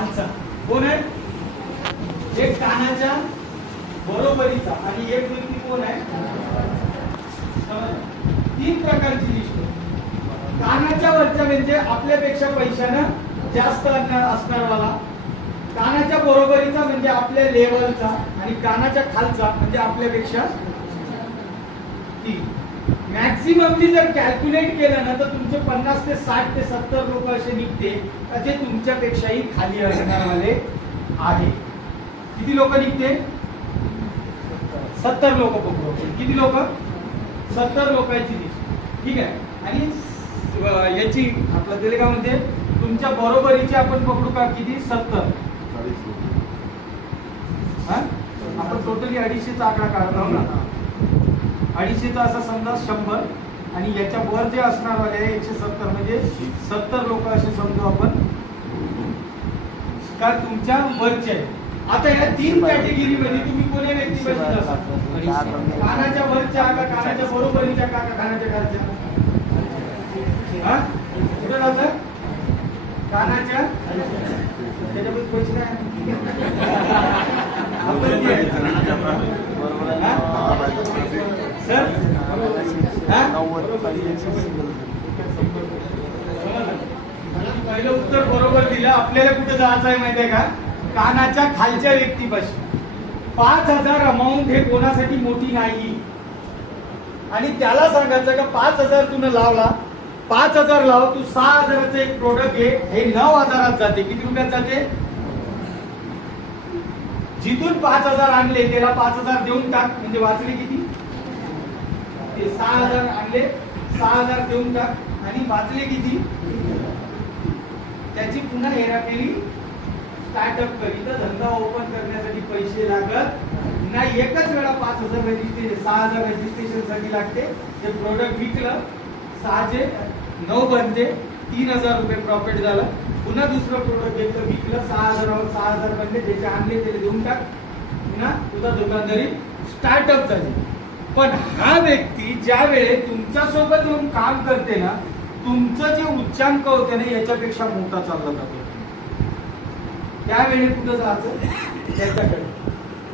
खालचा कोण आहे? एक कानाच्या बरोबरीचा आणि एक व्यक्ती कोण आहे? तीन प्रकारची लिस्ट. कानाच्या वरच्या म्हणजे आपल्यापेक्षा पैशानं जास्त असणारवाला, कानाच्या बरोबरीचा म्हणजे आपल्या लेवलचा, आणि कानाच्या खालचा म्हणजे आपल्यापेक्षा तीन. मॅक्सिममली जर कॅल्क्युलेट केलं ना तर तुमचे 50 ते 60 ते 70 लोक असे निघते जे तुमच्यापेक्षाही खाली असणारवाले आहे. किती लोक निघते? 70 लोक पकडू. किती लोक? 70 लोकांची लिस्ट. ठीक आहे. आणि याची आपलं त्याला काय म्हणते, तुमच्या बरोबरीची आपण पकडू का? किती? 70. आपण टोटली 250चा आकडा काढत आहोत ना. 250चा असा समजा 100 आणि याच्या वर जे असणार वाले आहे 170 म्हणजे 70 लोक असे समजू आपण का तुमच्या वरचे आहे. आता या तीन कॅटेगरी मध्ये तुम्ही कोणी व्यक्ती बसत असाल? कानाच्या वरच्या का कानाच्या बरोबरीच्या का कानाच्या खालच्या? कुठे राहतं? कानाच्या त्याच्यामध्ये पैसे काय सर? पहिलं उत्तर बरोबर दिलं. आपल्याला कुठे जायचं आहे माहिती आहे का? कानाच्या खालच्या व्यक्तीपाशी. 5000 अमाऊंट हे कोणासाठी मोठी नाही आणि त्याला सांगायचं का 5000 तुला लावला, 5000 लाव, तू 6000चं एक प्रोडक्ट घे, हे 9000 जाते. किती रुपयात जाते? जिथून 5000 आणले त्याला 5000 देऊन टाक म्हणजे वाचले किती? ते 6000 आणले, 6000 देऊन टाक आणि वाचले किती? त्याची पुन्हा हेराफेरी स्टार्टअप करी. तर धंदा ओपन करण्यासाठी पैसे लागत नाही. एकच वेळा 5000 रजिस्ट्रेशन, 6000 रजिस्ट्रेशन साठी लागते. ते प्रोडक्ट विकलं, 6 9 बनते, 3000 रुपये प्रॉफिट झालं. पुन्हा दुसरं प्रोडक्ट घेतलं, विकलं, 6000 बनले, त्याचे आणले त्याला देऊन टाक, पुन्हा तुझा दुकानदारी स्टार्टअप झाली. पण हा व्यक्ती ज्या वेळे तुमच्या सोबत येऊन काम करते ना, तुमचं जे उच्चांक होते ना याच्यापेक्षा मोठा चालला जातो. त्यावेळी कुठं जायचं? त्याच्याकडे.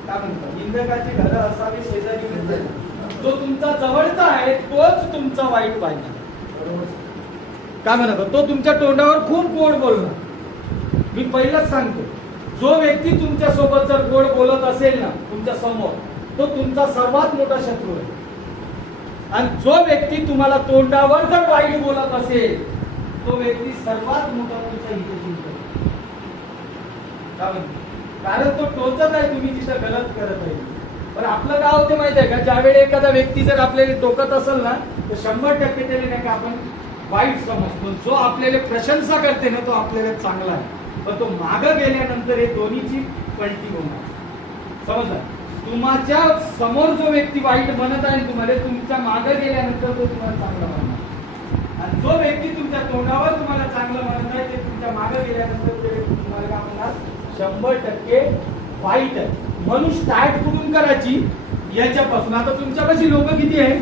काय म्हणतात? इंद्रकाची घरं असावी शेजारी. जो तुमचा जवळचा आहे तोच तुमचा वाईट पाहिजे. काय म्हणत? तो तुमच्या तोंडावर खूप गोड बोलणार. मी पहिलाच सांगतो, जो व्यक्ती तुमच्या सोबत जर गोड बोलत असेल ना तुमच्या समोर, तो तुमचा सर्वात मोठा शत्रू आहे. आणि जो व्यक्ती तुम्हाला तोंडावर जर वाईट बोलत असेल तो व्यक्ती सर्वात मोठा तुमचा हितचिंतक. कारण तो टोचत आहे, तुम्ही तिथं गलत करत आहे. पण आपलं काय होते माहिती आहे का? ज्यावेळी एखादा व्यक्ती जर आपल्याला टोकत असेल ना तर 100% त्याने नाही का आपण वाईट समजतो. जो आपल्याला प्रशंसा करते ना तो आपल्याला चांगला आहे, पण तो मागं गेल्यानंतर हे दोन्हीची पलटी होणार. समजलं? तुमच्या समोर जो व्यक्ती वाईट म्हणत आहे तुम्हाला, तुमच्या मागं गेल्यानंतर तो तुम्हाला चांगला म्हणणार. आणि जो व्यक्ती तुमच्या तोंडावर तुम्हाला चांगलं म्हणत आहे ते तुमच्या मागं गेल्यानंतर ते तुम्हाला काय म्हणणार? 100% वाईट आहे. म्हणून स्टार्ट कुठून करायची? याच्यापासून. आता तुमच्यापाशी लोक किती आहे?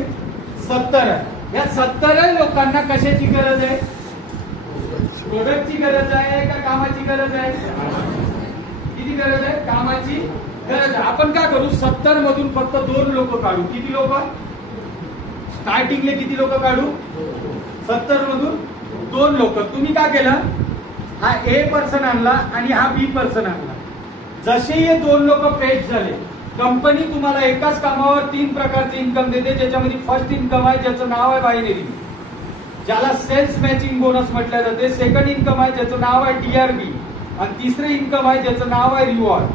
70 आहे. या 70 लोकांना कशाची गरज आहे? प्रोडक्टची गरज आहे का कामाची गरज आहे? किती गरज आहे? कामाची गरज आहे. आपण काय करू? 70 मधून फक्त 2 लोक काढू. किती लोक? स्टार्टिंगले किती लोक काढू? 70 मधून 2 लोक. तुम्ही काय केलं? हा ए पर्सन आणला आणि हा बी पर्सन आणला. जसे हे 2 लोक पेश झाले, कंपनी तुम्हाला एकाच कामावर 3 प्रकारचे इन्कम देते. ज्याच्यामध्ये फर्स्ट इन्कम आहे ज्याचं नाव आहे बायनरी, ज्याला सेल्स मॅचिंग बोनस म्हटलं जाते. सेकंड इन्कम आहे ज्याचं नाव आहे DRB आणि तिसरे इन्कम आहे ज्याचं नाव आहे रिवॉर्ड.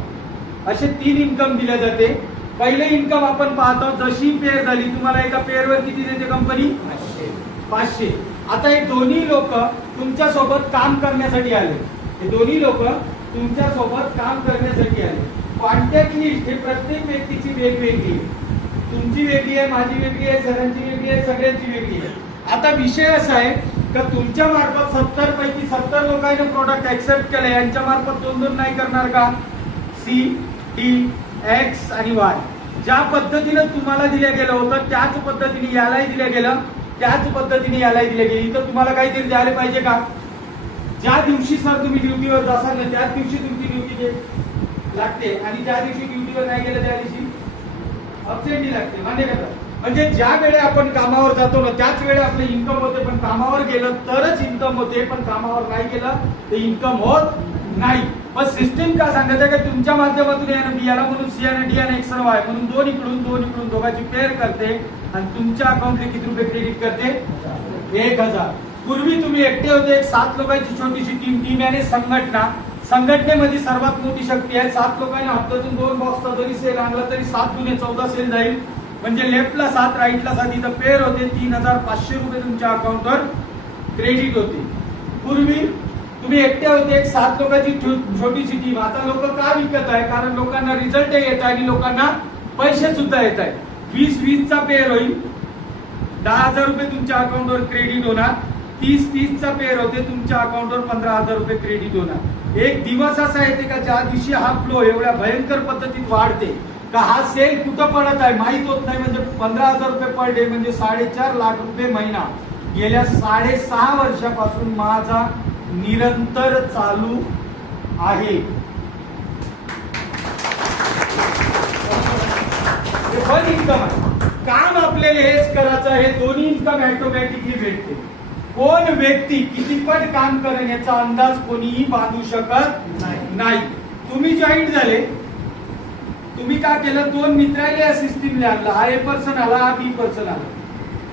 असे 3 इन्कम दिले जाते. पहिले इन्कम आपण पाहतो, जशी पेअर झाली तुम्हाला एका पेअरवर किती देते कंपनी? 500. आता हे दोन्ही लोक तुमच्या सोबत काम करण्यासाठी आले. हे दोन्ही लोक तुमच्या सोबत काम करण्यासाठी आले. कॉन्टॅक्ट लिस्ट हे प्रत्येक व्यक्तीची वेगवेगळी आहे. तुमची वेगळी आहे, माझी वेगळी आहे, सरांची वेगळी आहे, सगळ्यांची वेगळी आहे. आता विषय असा आहे का तुमच्या मार्फत 70 पैकी 70 लोकांनी प्रोडक्ट ऍक्सेप्ट केले. यांच्या मार्फत 2-2 नाही करणार का? C, D, X आणि Y. ज्या पद्धतीने तुम्हाला दिल्या गेलं होतं त्याच पद्धतीने यालाही दिलं गेलं, त्याच पद्धतीने यालाही दिले गेली. तर तुम्हाला काहीतरी द्यायला पाहिजे का? ज्या दिवशी सर तुम्ही ड्युटीवर जासाल ना त्याच दिवशी तुमची ड्युटी लागते आणि ज्या दिवशी ड्युटीवर नाही गेलं त्या दिवशी अबसेंटी लागते. मान्य करता? म्हणजे ज्या वेळे आपण कामावर जातो ना त्याच वेळे आपलं इन्कम होते, पण कामावर गेलं तरच इन्कम होते, पण कामावर नाही गेलं तर इन्कम होत नाही. पण सिस्टीम का सांगते का तुमच्या माध्यमातून यानं बी याला म्हणून सी आणि डी आणि एक्स आणि वाय म्हणून दोन इकडून दोघांची पेअर करते आणि तुमच्या अकाउंटला किती रुपये क्रेडिट करते? 1000. पूर्वी तुम्ही एकटे होते, एक 7 लोकांची छोटीशी टीम याने संघटनेमध्ये सर्वात मोठी शक्ती आहे. 7 लोकांनी हप्त्यातून 2 बॉक्सचा जरी सेल आणला तरी 7 गुणे 14 सेल जाईल. म्हणजे लेफ्टला 7 राईटला 7 इथं पेअर होते. 3500 रुपये तुमच्या अकाउंटवर क्रेडिट होते. पूर्वी तुम्ही एकटे होते, एक 7 लोकांची छोटीशी टीम. आता लोक का विकत आहे? कारण लोकांना रिझल्ट येत आहे आणि लोकांना पैसे सुद्धा येत आहे. 20-20चा पेअर होईल, 10,000 रुपये तुमच्या अकाउंटवर क्रेडिट होणार. 30-30चा पेअर होते, तुमच्या अकाउंटवर 15,000 रुपये क्रेडिट होणार. एक दिवस असा येते का ज्या दिवशी हा फ्लो एवढ्या भयंकर पद्धतीत वाढते का हा सेल कुठं पडत आहे माहित होत नाही. म्हणजे 15,000 रुपये पर डे म्हणजे 4.5 लाख रुपये महिना गेल्या 6.5 वर्षापासून माझा निरंतर चालू आहे. पण इन्कम आहे, काम आपल्याला हेच करायचं आहे. दोन्ही इन्कम ऑटोमॅटिकली भेटते. कोण व्यक्ती किती पण काम करेल याचा अंदाज कोणीही बांधू शकत नाही. तुम्ही जॉईंट झाले, तुम्ही काय केलं? 2 मित्राला या सिस्टीमला आणलं. हा ए पर्सन आला, हा बी पर्सन आला.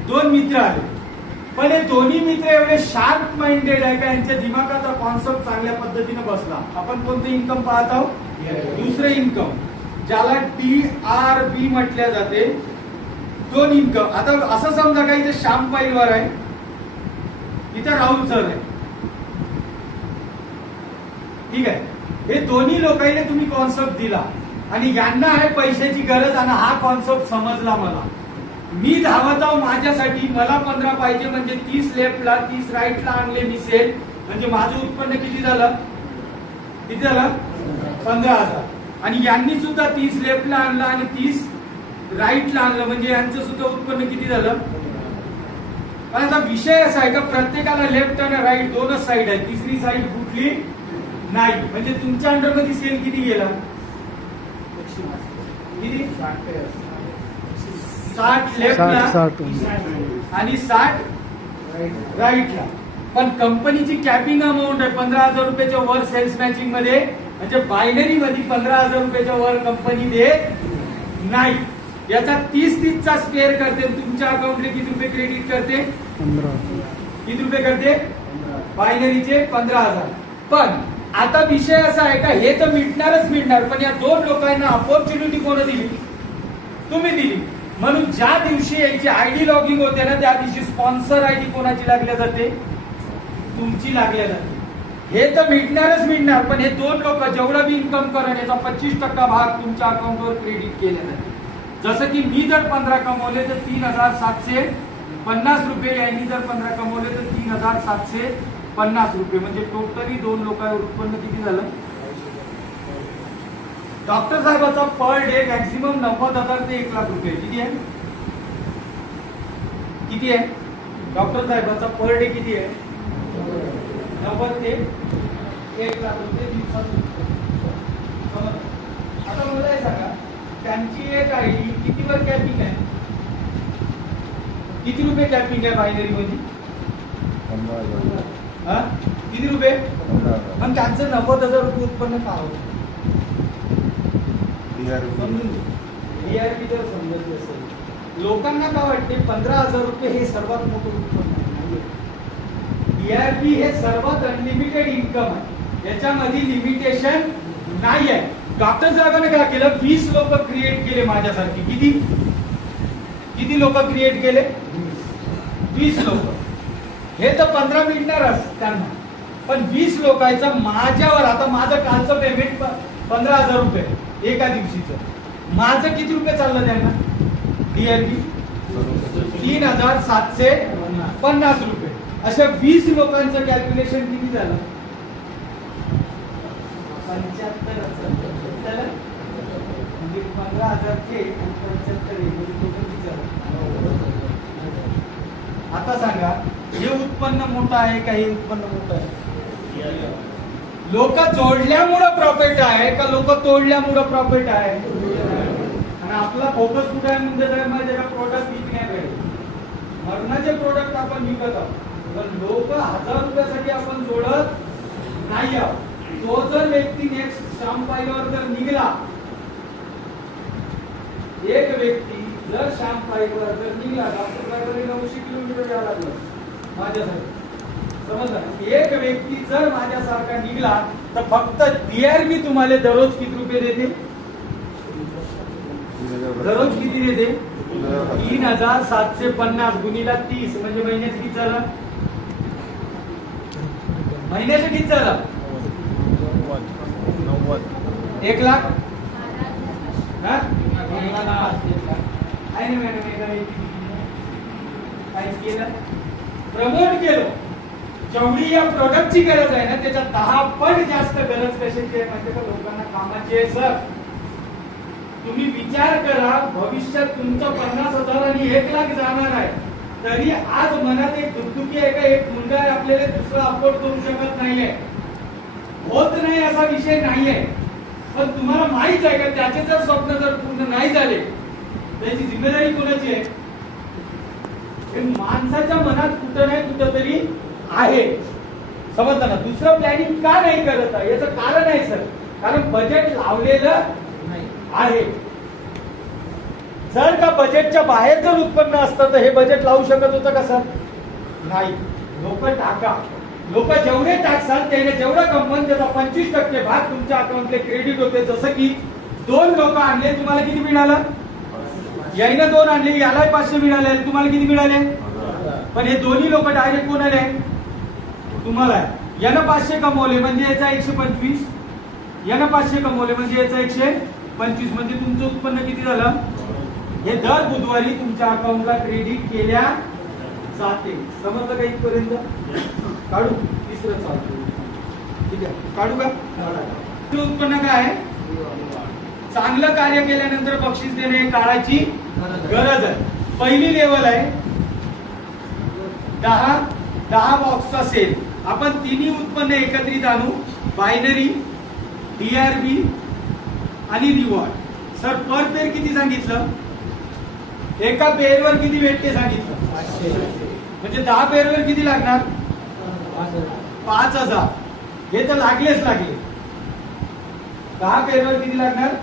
2 मित्र आले, पण हे दोन्ही मित्र एवढे शार्प माइंडेड आहे का यांच्या दिमागाचा कॉन्सेप्ट चांगल्या पद्धतीने बसला. आपण कोणतं इन्कम पाहत आहोत? दुसरे इन्कम, ज्याला DRB म्हटल्या जाते. 2 इन्कम. आता असं समजा का इथे श्याम पैलवार आहे, इथे राहुल सर आहे, ठीक आहे. हे दोन्ही लोकांनी तुम्ही कॉन्सेप्ट दिला आणि यांना आहे पैशाची गरज आणि हा कॉन्सेप्ट समजला मला. मी धावत आहो माझ्यासाठी, मला 15 पाहिजे म्हणजे 30 लेफ्टला 30 राईटला आणले मी सेल. म्हणजे माझं उत्पन्न किती झालं? 15,000. आणि यांनी सुद्धा 30 लेफ्टला आणलं आणि 30 राईटला आणलं म्हणजे यांचं सुद्धा उत्पन्न किती झालं? पण आता विषय असा आहे का प्रत्येकाला लेफ्ट आणि राईट दोनच साईड आहे, तिसरी साईड कुठली नाही. म्हणजे तुमच्या अंडरमध्ये सेल किती गेला? 60 लेफ्टला आणि 60 राईटला. पण कंपनीची कॅपिंग अमाऊंट आहे 15,000 रुपयाच्या वर सेल्स मॅचिंग मध्ये. म्हणजे बायनरी मध्ये 15,000 रुपयाच्या वर कंपनी देत नाही. याचा 30-30चा स्पेअर करते. तुमच्या अकाउंटला किती रुपये क्रेडिट करते? 15. किती रुपये करते? बायनरीचे 15,000. पण आता विषय असा आहे का हे तर मिळणार, पण या 2 लोकांना अपॉर्च्युनिटी कोण दिली? तुम्ही दिली. म्हणून ज्या दिवशी याची आयडी लॉगिंग होते ना त्या दिवशी स्पॉन्सर आयडी कोणाची लागल्या जाते? तुमची लागल्या जाते. हे तर मिळणार, पण हे 2 लोक जेवढा बी इन्कम करेल याचा 25% भाग तुमच्या अकाउंटवर क्रेडिट केला जाते. जसं की मी जर 15 कमवले तर 3,750 रुपये, यांनी जर 15 कमवले तर 3,750 रुपये. म्हणजे टोटली 2 लोकांवर उत्पन्न किती झालं? डॉक्टर साहेबाचा पर डे मॅक्सिमम 90,000 ते 1 लाख रुपये. किती आहे? डॉक्टर साहेबाचा पर डे किती आहे? 90 ते 1 लाख रुपये दिवसातून. आता मला हे सांगा, त्यांची एक आयडी कितीवर कॅपिंग आहे? किती रुपये कॅपिंग आहे बायनरी मध्ये? 15,000. किती रुपये? 15,000. पण त्यांचं 90,000 रुपये उत्पन्न का होतं? DRB जर समजत असेल, लोकांना काय वाटते 15,000 रुपये हे सर्वात मोठं उत्पन्न आहे. DRB हे सर्वात अनलिमिटेड इन्कम आहे, याच्यामध्ये लिमिटेशन नाही आहे. डॉक्टर साहेबांनी काय केलं? 20 लोक क्रिएट केले माझ्यासारखी. किती लोक क्रिएट केले? 20 लोक. हे तर 15 मिळणारच त्यांना, पण 20 लोकांचं माझ्यावर. आता माझं कालचं पेमेंट 15,000 रुपये एका दिवशीचं. माझं किती रुपये चाललं त्यांना? DRB 3,750 रुपये. अशा 20 लोकांचं कॅल्क्युलेशन किती झालं? 75,000. म्हणजे 15,000 चे 75,000. आता सांगा, हे उत्पन्न मोठं आहे का हे उत्पन्न मोठं आहे? लोक जोडल्यामुळं प्रॉफिट आहे का लोक तोडल्यामुळं प्रॉफिट आहे? आणि आपला फोकस कुठे आहे म्हणजे माहिती आहे का? प्रोडक्ट विकण्याकडे. मरणाचे प्रोडक्ट आपण विकत आहोत पण लोक 1000 रुपयासाठी आपण जोडत नाही आहोत. तो जर व्यक्ती नेक्स्ट श्याम पायरीवर जर निघला, एक व्यक्ती जर श्याम पायरीवर जर निघला, डॉक्टरकडे 900 किलोमीटर यावं लागलं माझ्यासाठी, समजलं? एक व्यक्ती जर माझ्यासारखा निघला तर फक्त DRB तुम्हाला दररोज किती रुपये देते? दररोज किती देते? 3750 गुणिला 30 म्हणजे महिन्याचं किती झालं? महिन्याचं किती झालं? 1 लाख. हा? प्रमोट केलं. जेवढी या प्रोडक्टची गरज आहे ना त्याच्या 10 पट जास्त गरज कशाची आहे माहिती का? लोकांना कामाची आहे. सर तुम्ही विचार करा, भविष्यात तुमचं 50,000 आणि 1 लाख जाणार आहे तरी आज मनात एक दुखदुखी आहे का? एक मुलगा आपल्याला दुसरा अफोर्ड करू शकत नाहीये, होत नाही असा विषय नाहीये. पण तुम्हाला माहित आहे का त्याचे जर स्वप्न जर पूर्ण नाही झाले त्याची जिम्मेदारी कोणाची आहे? हे माणसाच्या मनात कुठं नाही कुठं तरी आहे, समजलं ना? दुसरं प्लॅनिंग का नाही करत आहे याचं कारण आहे सर, कारण बजेट लावलेलं आहे. जर का बजेटच्या बाहेर जर उत्पन्न असतं तर हे बजेट लावू शकत होतं का सर? नाही. लोक टाका, लोक जेवढे टाकसाल त्याने जेवढा कमवून त्याचा 25% भाग तुमच्या अकाउंटला क्रेडिट होते. जसं की 2 लोक आणले, तुम्हाला किती मिळालं? याने 2 आणले, याला 500 मिळाले, तुम्हाला किती मिळाले? पण हे दोन्ही लोक डायरेक्ट कोण आले? तुम्हाला. यानं 500 कमवले म्हणजे याचा 125, यानं 500 कमवले म्हणजे याचा 125, म्हणजे तुमचं उत्पन्न किती झालं? हे दर बुधवारी तुमच्या अकाउंटला क्रेडिट केल्या जाते. समजलं का इथपर्यंत? काढू? तिसरं चालतो. ठीक आहे, काढू का? उत्पन्न काय आहे? चांगलं कार्य केल्यानंतर बक्षीस देणे हे काळाची गरज आहे. पहिली लेवल आहे 10 बॉक्सचा सेल. आपण तिन्ही उत्पन्न एकत्रित आणू, बायनरी, DRB आणि रिवॉर्ड. सर पर पेअर किती सांगितलं? एका पेअरवर किती भेटते सांगितलं? म्हणजे 10 पेअरवर किती लागणार? 5000. हे तर लागलेच लागले. 10 पेअरवर किती लागणार?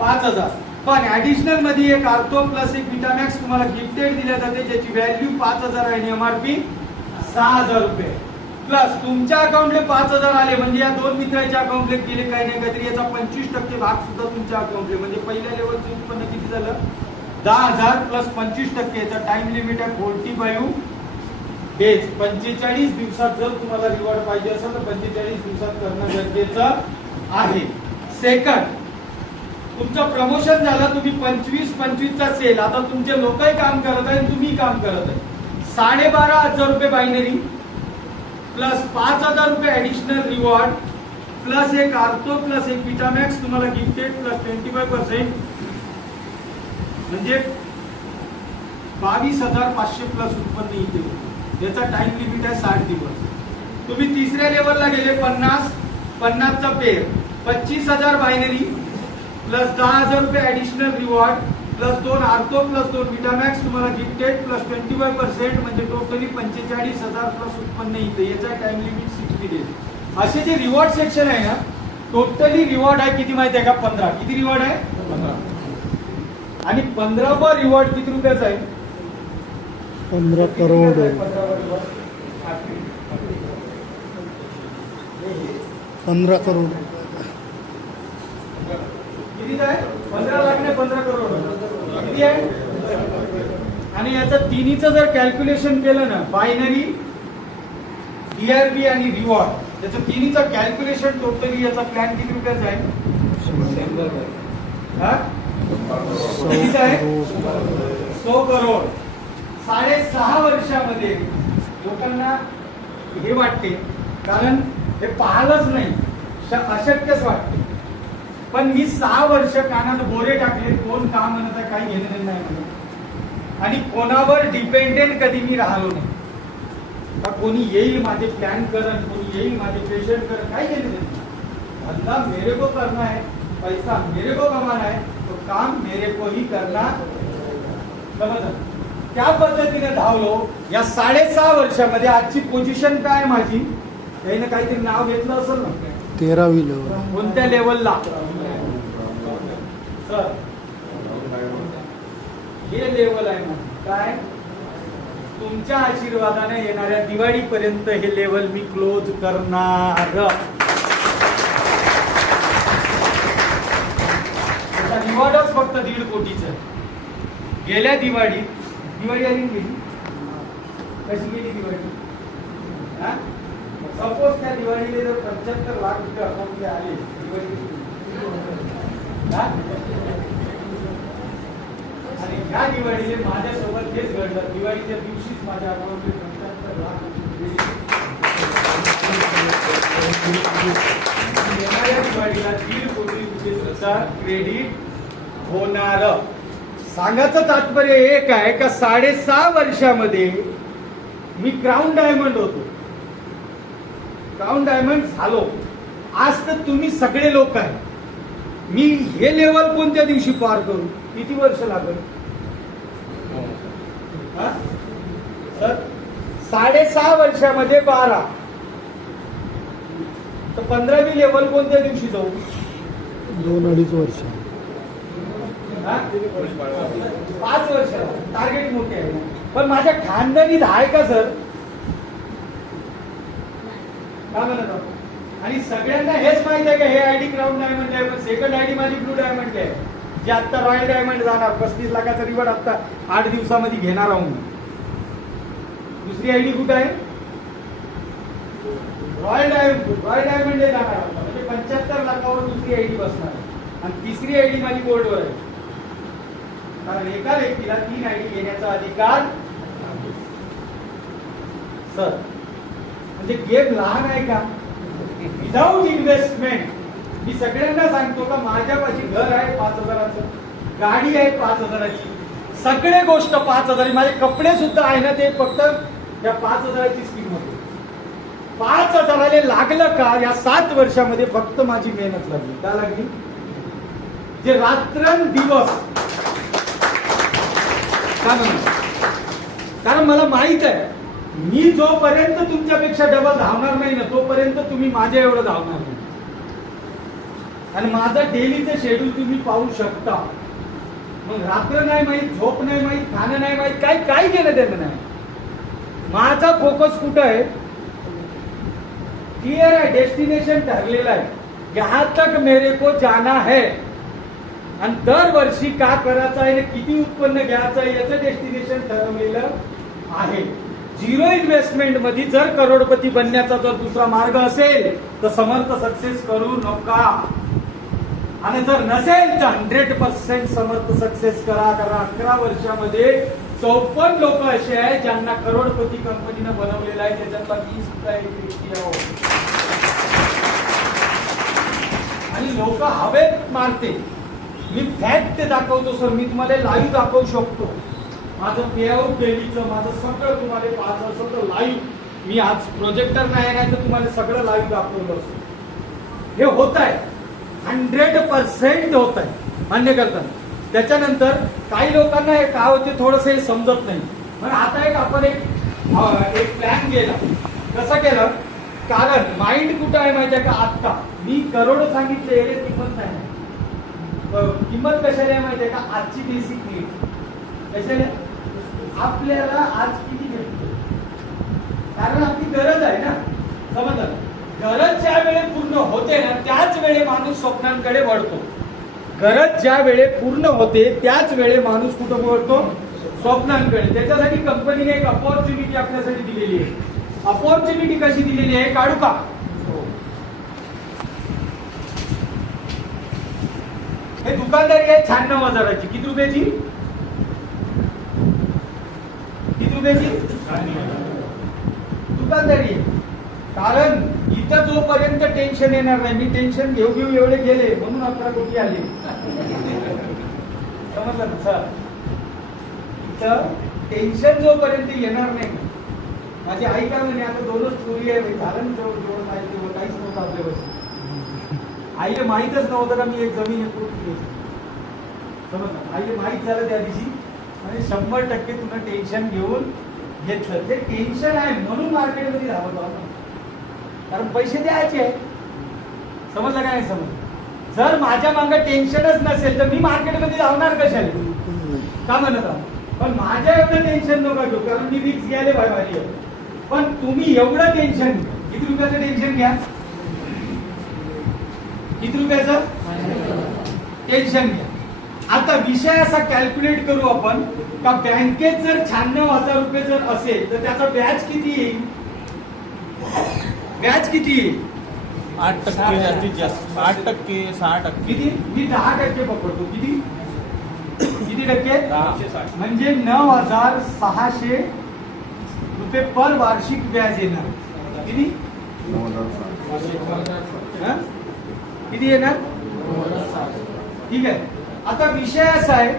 5000. पण ऍडिशनल मध्ये एक आर्थो प्लस एक विटामॅक्स तुम्हाला गिफ्टेड दिल्या जाते ज्याची व्हॅल्यू 5000 आहे आणि MRP 6000 रुपये. प्लस तुमच्या अकाउंटला 5000 आले म्हणजे या 2 मित्रांच्या अकाउंटला गेले काही नाही काहीतरी, याचा 25% भाग सुद्धा तुमच्या अकाउंटला. म्हणजे पहिल्या लेवलचं उत्पन्न किती झालं? 10,000 प्लस 25%. याचा टाइम लिमिट आहे 45 डेज. 45 दिवसात जर तुम्हाला रिवॉर्ड पाहिजे असेल तर 45 दिवसात करणं गरजेचं आहे. सेकंड, तुमचं प्रमोशन झालं, तुम्ही 25-25चा सेल. आता तुमचे लोकही काम करत आहे तुम्ही काम करत आहे. 12,500 रुपये बायनरी प्लस 5,000 रुपये ऍडिशनल रिवॉर्ड प्लस एक आर्थो प्लस एक विटामॅक्स तुम्हाला गिफ्टेड प्लस 25%, म्हणजे 22,500 प्लस उत्पन्न इथे. याचा टाइम लिमिट आहे 60 दिवस. तुम्ही तिसऱ्या लेवलला गेले 50चा पेअर, 25,000 बायनरी प्लस 10,000 रुपये additional reward plus 2 ortho plus 2 विटामॅक्स तुम्हाला गिफ्टेड प्लस 25%, म्हणजे टोटली 45,000 प्लस उत्पन्न इथे. याचा टाइम लिमिट 60 डेज. असे जे रिवॉर्ड सेक्शन आहे ना, टोटली रिवॉर्ड आहे किती माहिती आहे का? 15. किती रिवॉर्ड आहे? 15. आणि 15वा रिवॉर्ड किती रुपयाचा आहे? 15 करोड. 15 करोड किती आहे? 15 लाख नाही 15 करोड किती आहे? आणि याचं तिन्हीचं जर कॅल्क्युलेशन केलं ना, बायनरी, DRB आणि रिवॉर्ड, त्याचं तिन्हीचं कॅल्क्युलेशन टोटली याचा प्लॅन किती रुपयाचा आहे? 100 आहे 100 करोड. 6.5 वर्षामध्ये लोकांना हे वाटते, कारण हे पाहिलंच नाही, अशक्यच वाटते. पण ही 6 वर्ष कानात बोरे टाकले, कोण का म्हणत आहे काही घेणं नाही म्हणत. आणि कोणावर डिपेंडेंट कधी मी राहिलो नाही. कोणी येईल माझे प्लॅन करत, कोणी येईल माझे पेशंट करत, काही घेणं नाही. धंधा मेरे को करना है, पैसा मेरे को कमाना है, तो काम मेरे को ही करना. समजलं? त्या पद्धतीने धावलो. या 6.5 वर्षामध्ये आजची पोझिशन काय माझी, त्याने काहीतरी नाव घेतलं असेल ना, 13वी लेवल. कोणत्या लेवलला सर? हे लेवल आहे माझी. काय? तुमच्या आशीर्वादाने येणाऱ्या दिवाळीपर्यंत हे लेवल मी क्लोज करणार. रिवॉर्डच फक्त 1.5 कोटीचं. गेल्या दिवाळी आली गेली, कशी गेली दिवाळी? सपोज त्या दिवाळीला जर 75 लाख रुपये अकाउंटला आले, दिवाळी आणि ह्या दिवाळीला माझ्यासोबत हेच घडलं. दिवाळीच्या दिवशीच माझ्या अकाउंटला 75 लाख येणाऱ्या दिवाळीला 1.5 कोटी रुपये क्रेडिट होणार. सांगायचं तात्पर्य एक आहे का 6.5 वर्षामध्ये मी क्राऊन डायमंड होतो, क्राऊन डायमंड झालो. आज तर तुम्ही सगळे लोक आहे. मी हे लेवल कोणत्या दिवशी पार करू? किती वर्ष लागेल सर? 6.5 वर्षामध्ये 12, तर 15वी लेवल कोणत्या दिवशी जाऊ? 2-2.5 वर्ष. 5 वर्ष. टार्गेट मोठे आहे ना. पण माझ्या खानदानीत आहे का सर? का म्हणत आहोत? आणि सगळ्यांना हेच माहित आहे का हे आयडी क्राऊन डायमंड आहे, पण सेकंड आयडी माझी ब्लू डायमंड आहे, जे आता रॉयल डायमंड जाणार. 35 लाखाचा रिवॉर्ड आता 8 दिवसामध्ये घेणार आहोत. दुसरी आयडी कुठे आहे? रॉयल डायमंड जाणार आता, म्हणजे 75 लाखावर दुसरी आयडी बसणार. आणि तिसरी आयडी माझी बोर्डवर आहे, कारण एका व्यक्तीला 3 आयडी घेण्याचा अधिकार. सर म्हणजे गेम लहान आहे का? Without investment. मी सगळ्यांना सांगतो का माझ्यापाशी घर आहे 5,000चं, गाडी आहे 5,000ची, सगळे गोष्ट 5,000. माझे कपडे सुद्धा आहे ना, ते फक्त या 5,000ची स्कीम होती. 5,000 लागलं का? या 7 वर्षामध्ये फक्त माझी मेहनत लागली. का लागली? जे रात्रंदिवस. का म्हणा? कारण मला माहित आहे मी जोपर्यंत तुमच्यापेक्षा डबल धावणार नाही ना, तोपर्यंत तुम्ही माझ्या एवढं धावणार नाही. आणि माझं डेलीचं शेड्यूल तुम्ही पाहू शकता. मग रात्र नाही माहीत, झोप नाही माहीत, खाणं नाही माहीत, काय केलं त्यानं नाही. माझा फोकस कुठं आहे? क्लिअर आहे, डेस्टिनेशन ठरलेलं आहे. यहां तक मेरे को जाना है. आणि दरवर्षी का करायचं आहे, किती उत्पन्न घ्यायचं आहे, याचं डेस्टिनेशन ठरवलेलं आहे. 0 इन्व्हेस्टमेंट मध्ये जर करोडपती बनण्याचा जर दुसरा मार्ग असेल तर समर्थ सक्सेस करू नका. आणि जर नसेल तर 100% समर्थ सक्सेस करा. कारण 11 वर्षामध्ये 54 लोक असे आहेत ज्यांना करोडपती कंपनीनं बनवलेलं आहे. त्याच्यातला मी सुद्धा एक व्यक्ती आहे. आणि लोक हवेत मारते. मी फॅक्ट दाखवतो सर, मी तुम्हाला लाईव्ह दाखवू शकतो. माझं पेआउट डेलीचं माझं सगळं तुम्हाला पाहत असं तर लाईव्ह. मी आज प्रोजेक्टर नाही तर तुम्हाला सगळं लाईव्ह दाखवलं असतं. हे होत आहे, 100% होत आहे. मान्य करतात. त्याच्यानंतर काही लोकांना हे काय होते थोडंसं हे समजत नाही. पण आता आपण एक प्लॅन केला. कसं केलं? कारण माइंड कुठं आहे माहिती आहे का? आत्ता मी करोड सांगितले, हे किंमत नाही. किंमत कशाला आहे माहिती आहे का? आजची बेसिक नीड कशाला? आपल्याला आज किती भेटतो, कारण आपली गरज आहे ना. समजलं? गरज ज्या वेळे पूर्ण होते ना त्याच वेळे माणूस स्वप्नांकडे वळतो. गरज ज्या वेळे पूर्ण होते त्याच वेळे माणूस कुठं वळतो? स्वप्नांकडे. त्याच्यासाठी कंपनीने एक अपॉर्च्युनिटी आपल्यासाठी दिलेली आहे. अपॉर्च्युनिटी कशी दिलेली आहे काढू का? हे दुकानदारी आहे 96,000ची. किती रुपयाची? किती रुपयाची दुकानदारी आहे? कारण इथं जोपर्यंत टेन्शन येणार नाही, मी टेन्शन घेऊ एवढे गेले म्हणून 11 कोटी आले. समजलं ना सर? इथं टेन्शन जोपर्यंत येणार नाही. माझी आई काय म्हणे, आता 2च चोरी आहे झालं, जवळ जवळ काहीच नव्हतं आपल्यावर. आईला माहीतच नव्हतं का मी एक जमीन समजलं. आईला माहीत झालं त्या दिवशी आणि 100% तुला टेन्शन घेऊन घेतलं. ते टेन्शन आहे म्हणून मार्केटमध्ये धावतो आपण, कारण पैसे द्यायचे आहे. समजलं काय नाही समजलं. जर माझ्या मागं टेन्शनच नसेल तर मी मार्केटमध्ये धावणार कशाला, का म्हणत आहोत. पण माझ्या एवढं टेन्शन नका घेऊ, कारण मी रिक्स घ्यायला भारी आहे. पण तुम्ही एवढं टेन्शन, किती रुपयाचं टेन्शन घ्या, किती रुपयाचं टेन्शन घ्या. आता विषय असा कॅल्क्युलेट करू आपण का बँकेत जर 96,000 रुपये जर असेल तर त्याचा व्याज किती येईल, व्याज किती येईल, 8% जास्तीत जास्त 8%, 6%. किती, मी 10% पकडतो. किती किती टक्के, 1060. म्हणजे 9,600 रुपये पर वार्षिक व्याज येणार. किती, हा? किती येणार, ठीक आहे. आता विषय असा आहे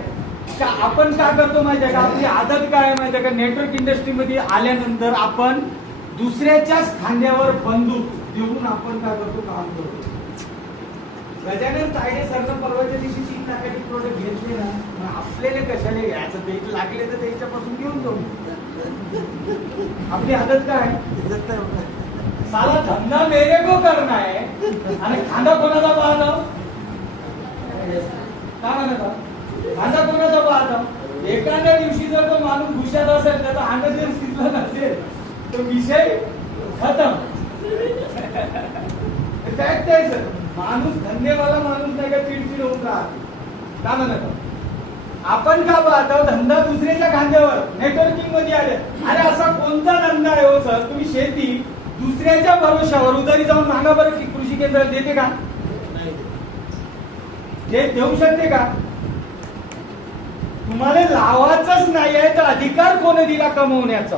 का आपण काय करतो माहिती आहे का, आपली आदत काय आहे माहिती आहे का, नेटवर्क इंडस्ट्रीमध्ये आल्यानंतर आपण दुसऱ्याच्याच खांद्यावर बंदूक देऊन आपण काय करतो, काम करतो. गजानन तायडे सरनं परवाच्या दिवशी 3 लाखाचे प्रोडक्ट घेतले ना, मग आपल्याला कशाला घ्यायचं, ते लागले तर त्याच्यापासून घेऊन जाऊ. आपली आदत काय आहे, साला धंदा मेरे को करना है आणि खांदा कोणाचा पाहतो, काय म्हणत खांदा कोणाचा पाहतो. एखाद्या दिवशी जर तो माणूस घुशात असेल, त्याचा अंड जर शिजला नसेल तर विषय खतम. फॅक्ट आहे सर, माणूस धंदेवाला माणूस नाही का चिडचिड होऊन राहतो, का म्हणत. आपण का पाहतो, धंदा दुसऱ्याच्या खांद्यावर नेटवर्किंग मध्ये आले. अरे असा कोणता धंदा आहे हो सर, तुम्ही शेती दुसऱ्याच्या भरोशावर उधारी जाऊन मागा बरं, कृषी केंद्रात देते का, ते देऊ शकते का. तुम्हाला लावायचंच नाही आहे तर अधिकार कोण दिला कमवण्याचा.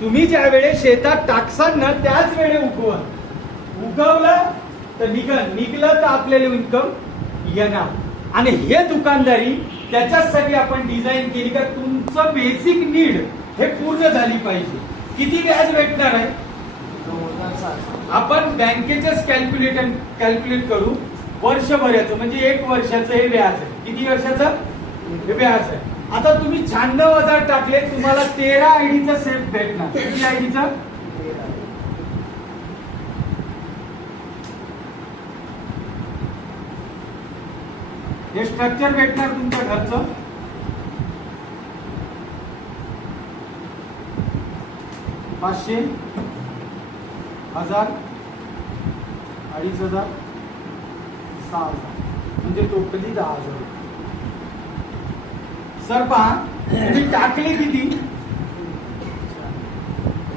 तुम्ही ज्या वेळेस शेतात टाकसाल ना त्याच वेळे उगवलं तर निघलं तर आपल्याला इन्कम येणार. आणि हे दुकानदारी त्याच्यासाठी आपण डिझाईन केली का तुमचं बेसिक नीड हे पूर्ण झाली पाहिजे. किती व्याज भेटणार आहे आपण बँकेचेच कॅल्क्युलेट करू. वर्षभराचं म्हणजे 1 वर्षाचं हे व्याज आहे. किती वर्षाचं हे व्याज आहे. आता तुम्ही 96,000 टाकले, तुम्हाला 13 आयडीचा सेफ भेटणार. किती आयडीचा, हे स्ट्रक्चर भेटणार तुमच्या घरचं. $500, 1,000, 2,500, 6,000 म्हणजे टोटली 10,000. सर पहा तुम्ही टाकले किती,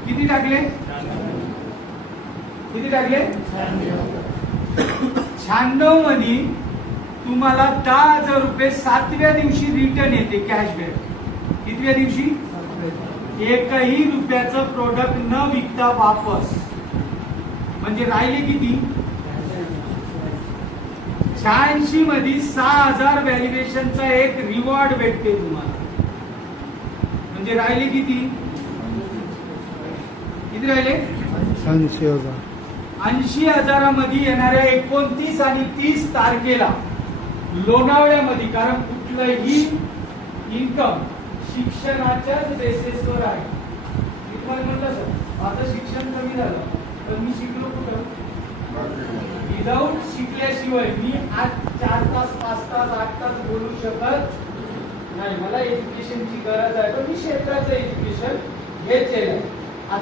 किती टाकले, किती टाकले, 96 मध्ये तुम्हाला 10,000 रुपये 7व्या दिवशी रिटर्न येते कॅशबॅक. कितव्या दिवशी, एकही रुपयाचं प्रोडक्ट न विकता वापस. म्हणजे राहिले किती, 86 मध्ये 6,000 व्हॅल्युएशनचा एक रिवॉर्ड भेटते तुम्हाला. म्हणजे राहिले किती, किती राहिले, 80,000. 80,000 मध्ये येणाऱ्या 29 आणि 30 तारखेला लोणावळ्यामध्ये, कारण कुठलंही इन्कम शिक्षणाच्याच बेसिसवर आहे. मी तुम्हाला म्हटलं सर माझं शिक्षण कमी झालं तर मी शिकलो कुठं, विदाऊट शिकल्याशिवाय मी आज 4 तास 5 तास 8 तास बोलू शकत नाही. मला एज्युकेशनची गरज आहे, पण मी क्षेत्राचं एज्युकेशन घेतलेलं आहे.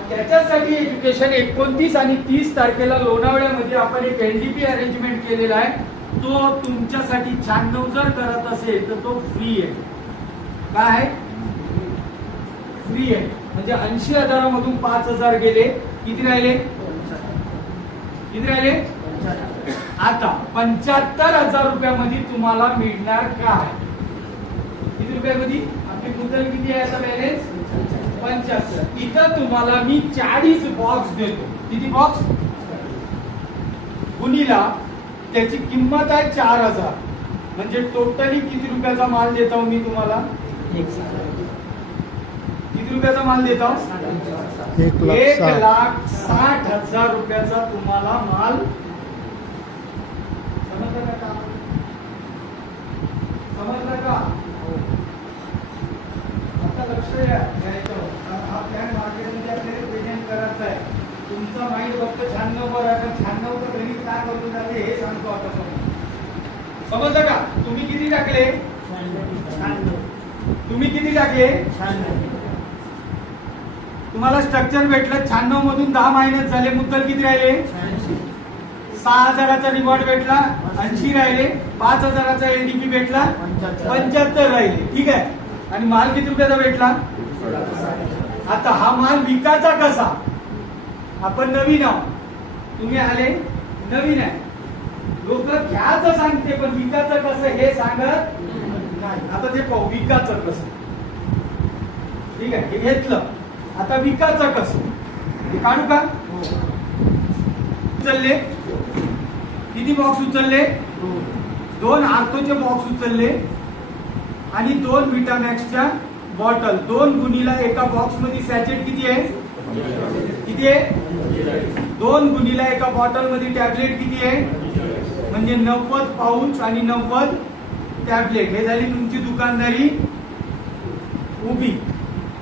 त्याच्यासाठी एज्युकेशन 29 आणि 30 तारखेला लोणावळ्यामध्ये आपण एक एनडीपी अरेंजमेंट केलेला आहे. तो तुमच्यासाठी 96 जर करत असेल तर तो फ्री आहे. काय आहे, फ्री आहे. म्हणजे 80,000 मधून 5,000 गेले, किती राहिले, किती राहिले, आता 75,000 रुपयामध्ये तुम्हाला मिळणार काय, किती रुपयामध्ये, आपली मुद्दल किती आहे आता बॅलन्स 75. इथं तुम्हाला मी 40 बॉक्स देतो. किती बॉक्स, गुणीला त्याची किंमत आहे 4,000. म्हणजे टोटली किती रुपयाचा माल देतो मी तुम्हाला, किती रुपयाचा माल देतो, 1,60,000 1,60,000 रुपयाचा तुम्हाला माल समजलं का? तुम्ही किती टाकले? तुम्ही किती टाकले? तुम्हाला स्ट्रक्चर भेटलं 96 मधून 10 मायनस झाले, मुद्दल किती राहिले? 6,000चा रिवॉर्ड भेटला, 80 राहिले. 5,000चा एलडीपी भेटला, 75 राहिले. ठीक आहे. आणि माल किती रुपयाचा भेटला? आता हा माल विकायचा कसा? आपण नवीन आहोत, तुम्ही आले नवीन आहे, लोक घ्यायचं सांगते पण विकायचं कसं हे सांगत नाही. आता ते पाहू विकायचं कसं. ठीक आहे, हे घेतलं. आता विकायचं कसं हे काढू का? उचलले किती बॉक्स उचलले? 2 आर्थोचे बॉक्स उचलले आणि 2 विटामॅक्सच्या बॉटल. 2 गुणीला एका बॉक्स मध्ये सॅचेट किती आहे? किती आहे? 2 गुणीला एका बॉटल मध्ये टॅबलेट किती आहे? म्हणजे 90 पाऊच आणि 90 टॅबलेट. हे झाली तुमची दुकानदारी उभी.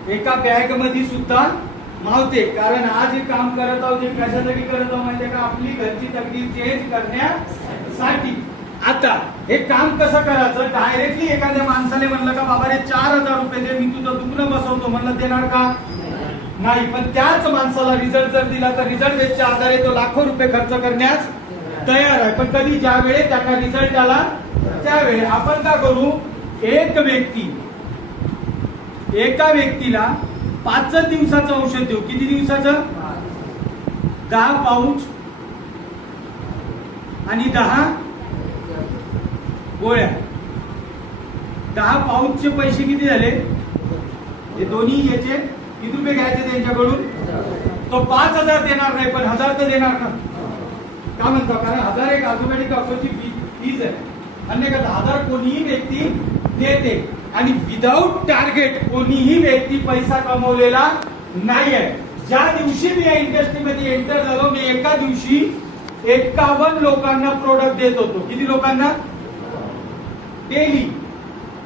एका बॅग मध्ये सुद्धा मावते. कारण आज हे काम करत आहोत, हे कशासाठी करत आहोत माहितीये का? आपली घरची तकदीर चेंज करण्यासाठी. आता हे काम कसं करायचं? डायरेक्टली एखाद्या माणसाने म्हणलं का बाबा रे 4,000 रुपये दे, मी तुझं दुखणं बसवतो, म्हणलं देणार का? नाही. पण त्याच माणसाला रिझल्ट जर दिला तर रिझल्ट बेसच्या आधारे तो लाखो रुपये खर्च करण्यास तयार आहे. पण कधी ज्या वेळेस त्याचा रिझल्ट आला त्यावेळेस आपण काय करू? एका व्यक्तीला 5 दिवसाचं औषध देऊ. किती दिवसाचं? 10 पाऊच आणि 10 गोळ्या. 10 पाऊचचे पैसे किती झाले? हे दोन्ही याचे किती रुपये घ्यायचे त्यांच्याकडून? तो 5,000 देणार नाही, पण 1,000 तर देणार ना. का म्हणतो? कारण 1,000 एक ऑटोमॅटिक डॉक्टरची फीज आहे. अन्य का 1,000 कोणीही व्यक्ती देते. आणि विदाऊट टार्गेट कोणीही व्यक्ती पैसा कमवलेला नाही आहे. ज्या दिवशी मी या इंडस्ट्रीमध्ये एंटर झालो, मी एका दिवशी 51 लोकांना प्रोडक्ट देत होतो. किती लोकांना? डेली.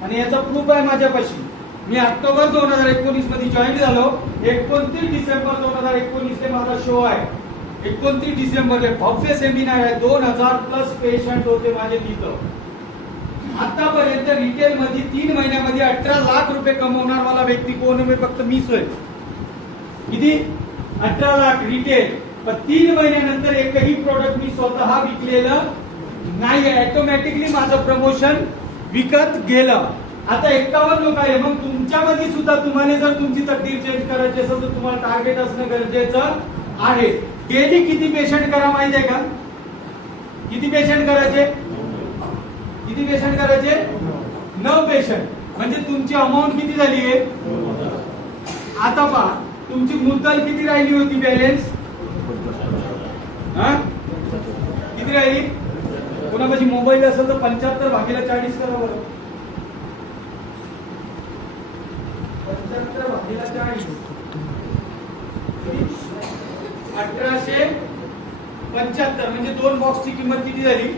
आणि याचा प्रूफ आहे माझ्यापाशी. मी ऑक्टोबर 2019 मध्ये जॉईन झालो. 29 डिसेंबर 2019 माझा शो आहे. 29 डिसेंबरला भव्य सेमिनार आहे. 2,000+ पेशंट होते माझे तिथं. आतापर्यंत रिटेल मध्ये 3 महिन्यामध्ये 18 लाख रुपये कमवणार वाला व्यक्ती कोण? मी फक्त मीच होय. किती? 18 लाख रिटेल. पण 3 महिन्यानंतर एकही प्रोडक्ट मी स्वतः विकलेलं नाही. ऑटोमॅटिकली माझं प्रमोशन विकत गेलं. आता 51 लोक आहे. मग तुमच्यामध्ये सुद्धा तुम्हाला जर तुमची तकदीर चेंज करायची असेल तर तुम्हाला टार्गेट असणं गरजेचं आहे. डेली किती पेशंट करा माहिती आहे का? किती पेशंट करायचे? किती पेशंट करायचे? 9 पेशंट. म्हणजे तुमची अमाऊंट किती झाली आहे? आता पहा, तुमची मुद्दल किती राहिली होती? बॅलन्स किती राहिली? कोणापाशी मोबाईल असेल तर 75/40 करा बरं. 75/40 1875. म्हणजे 2 बॉक्सची किंमत किती झाली?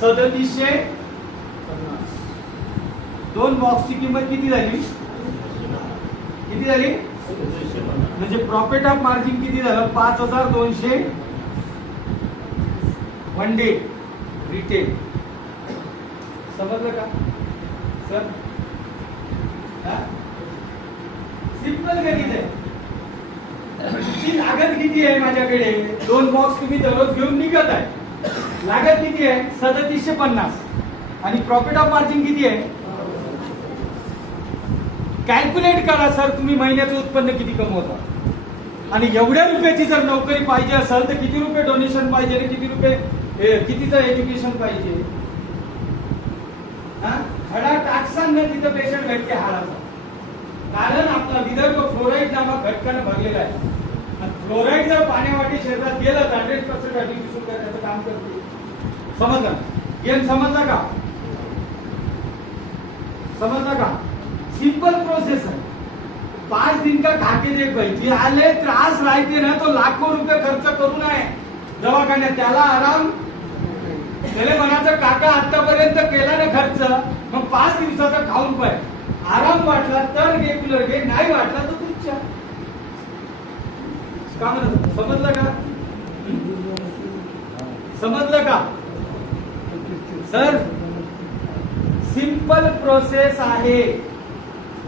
3750. 2 बॉक्सची किंमत किती झाली? किती झाली? म्हणजे प्रॉफिट ऑफ मार्जिन किती झालं? 5,200 वन डे रिटेल. समजलं का सर? सिंपल गणित आहे. तुमची लागत किती आहे माझ्याकडे? 2 बॉक्स तुम्ही दररोज घेऊन निघत आहे. लागत किती आहे? 3750. आणि प्रॉफिट ऑफ मार्जिन किती आहे? कॅल्क्युलेट करा सर, तुम्ही महिन्याचं उत्पन्न किती कमवता. आणि एवढ्या रुपयाची जर नोकरी पाहिजे असेल तर किती रुपये डोनेशन पाहिजे? किती रुपये कितीचं एज्युकेशन पाहिजे? खडा टाकसानं तिथं पेशंट भेटते हाडाचा. कारण आपला विदर्भ फ्लोराईड नामक घटकानं भरलेला आहे. फ्लोराईड जर पाण्यावाटे शरीरात गेलं तर 100% अडिक्शन करण्याचं काम करते. समजलं? गेम समजला का? समजला का? सिंपल प्रोसेस है. 5 दिन का खाके देख भाई. जे आले त्रास राहते ना तो लाखो रुपये खर्च करू नये दवाखान्यात. त्याला आराम. त्याला म्हणायचं काका आतापर्यंत केला ना खर्च, मग 5 दिवसाचा खाऊन पाय. आराम वाटला तर रेग्युलर घे, नाही वाटला तर तुमच्या. का म्हणत? समजलं का? समजलं का सर? सिंपल प्रोसेस आहे.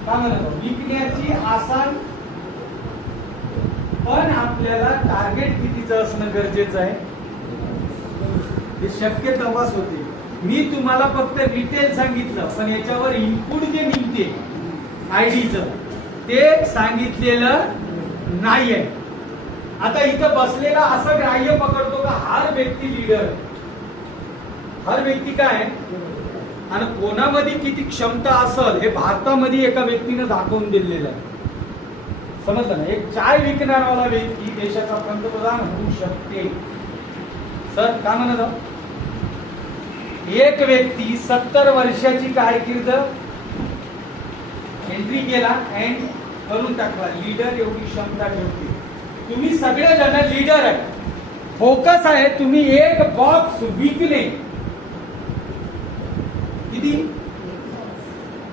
काय म्हणतो विकण्याची आसान, पण आपल्याला टार्गेट कितीचं असणं गरजेचं आहे हे शक्य तेव्हाच होते. मी तुम्हाला फक्त डिटेल सांगितलं, पण याच्यावर इनपुट जे निघते आयडीचं ते सांगितलेलं नाहीये. आता इथं बसलेला असं ग्राह्य पकडतो का हर व्यक्ती लीडर, हर व्यक्ती काय आणि कोणामध्ये किती क्षमता असेल हे भारतामध्ये एका व्यक्तीनं दाखवून दिलेलं आहे. समजलं ना? एक चाय विकणारावाला व्यक्ती देशाचा पंतप्रधान होऊ शकते. सर काय म्हणत आहोत? एक व्यक्ती 70 वर्षाची कारकीर्द एंट्री केला अँड करून टाकला. लीडर एवढी क्षमता ठेवते. तुम्ही सगळे जण लीडर आहे. फोकस आहे तुम्ही एक बॉक्स विकणे. किती?